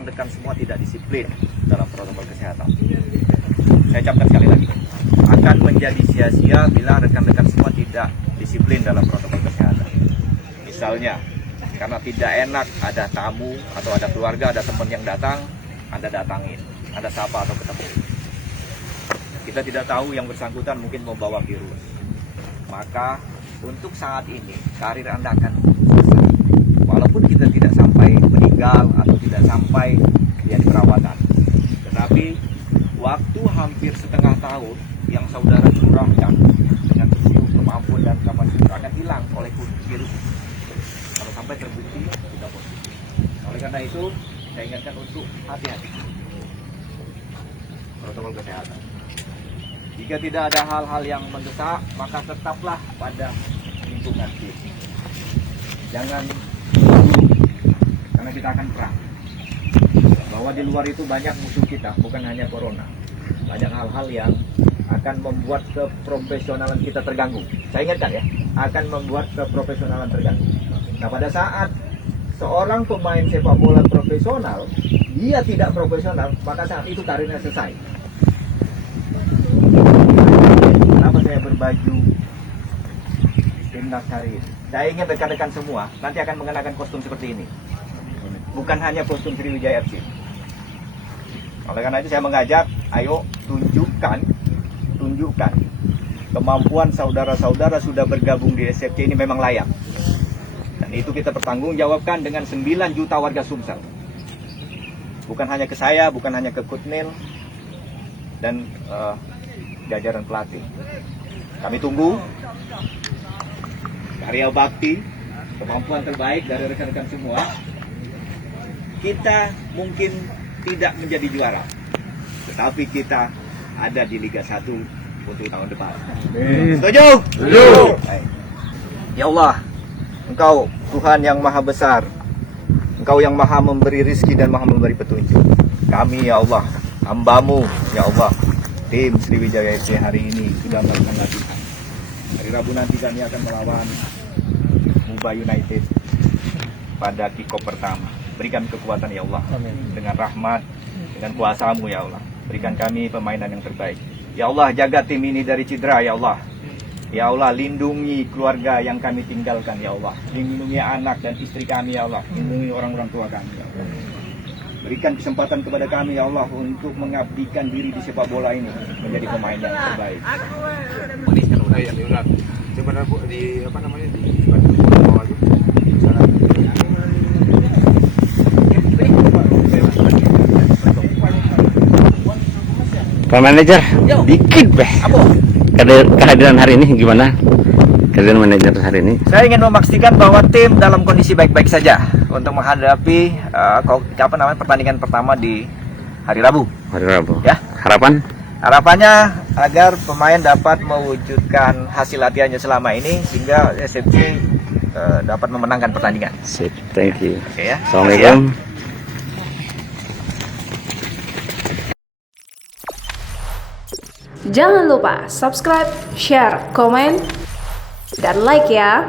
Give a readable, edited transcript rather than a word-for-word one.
Rekan semua tidak disiplin dalam protokol kesehatan. Saya ucapkan sekali lagi, akan menjadi sia-sia bila rekan-rekan semua tidak disiplin dalam protokol kesehatan. Misalnya, karena tidak enak ada tamu atau ada keluarga, ada teman yang datang, Anda datangin, Anda sapa atau ketemu. Kita tidak tahu yang bersangkutan mungkin membawa virus. Maka untuk saat ini karir Anda akan selesai. Walaupun kita tidak sampai meninggal atau tidak sampai dia di perawatan, tetapi waktu hampir setengah tahun yang saudara curahkan dengan seluruh kemampuan dan kapasitas akan hilang oleh virus kalau sampai terbukti sudah positif. Oleh karena itu, saya ingatkan untuk hati-hati protokol kesehatan. Jika tidak ada hal-hal yang mendesak, maka tetaplah pada lingkungan kita. Jangan karena kita akan perang. Bahwa di luar itu banyak musuh kita, bukan hanya corona. Banyak hal-hal yang akan membuat keprofesionalan kita terganggu. Saya ingatkan ya, akan membuat keprofesionalan terganggu. Nah, pada saat seorang pemain sepak bola profesional, dia tidak profesional, maka saat itu karirnya selesai. Kenapa saya berbaju timnas hari ini? Saya ingin rekan-rekan semua nanti akan mengenakan kostum seperti ini. Bukan hanya kostum Sriwijaya FC. Oleh karena itu saya mengajak, ayo tunjukkan kemampuan saudara-saudara sudah bergabung di SFC ini memang layak. Dan itu kita pertanggungjawabkan dengan 9 juta warga Sumsel. Bukan hanya ke saya, bukan hanya ke Kutnil dan jajaran pelatih. Kami tunggu karya bakti, kemampuan terbaik dari rekan-rekan semua. Kita mungkin tidak menjadi juara, tetapi kita ada di Liga 1 untuk tahun depan. Setuju? Setuju. Ya Allah, Engkau Tuhan yang Maha Besar, Engkau yang Maha memberi rizki dan Maha memberi petunjuk. Kami ya Allah, hamba-Mu ya Allah, tim Sriwijaya FC hari ini sudah melakukan latihan. Hari Rabu nanti kami akan melawan Muba United pada kick-off pertama. Berikan kekuatan ya Allah. Amin. Dengan rahmat, dengan kuasa-Mu ya Allah. Berikan kami permainan yang terbaik. Ya Allah, jaga tim ini dari cedera ya Allah. Ya Allah, lindungi keluarga yang kami tinggalkan ya Allah. Lindungi anak dan istri kami ya Allah. Lindungi orang-orang tua kami ya Allah. Berikan kesempatan kepada kami ya Allah untuk mengabdikan diri di sepak bola ini menjadi pemain yang terbaik. Sebenarnya di apa namanya di bawah itu. Pak Manajer, dikit beh. Kehadiran hari ini gimana? Kehadiran manajer hari ini? Saya ingin memastikan bahwa tim dalam kondisi baik-baik saja untuk menghadapi pertandingan pertama di hari Rabu. Hari Rabu. Ya. Harapannya agar pemain dapat mewujudkan hasil latihannya selama ini sehingga SFC dapat memenangkan pertandingan. Sip, thank you. Oke ya. Assalamualaikum. Jangan lupa subscribe, share, komen, dan like ya.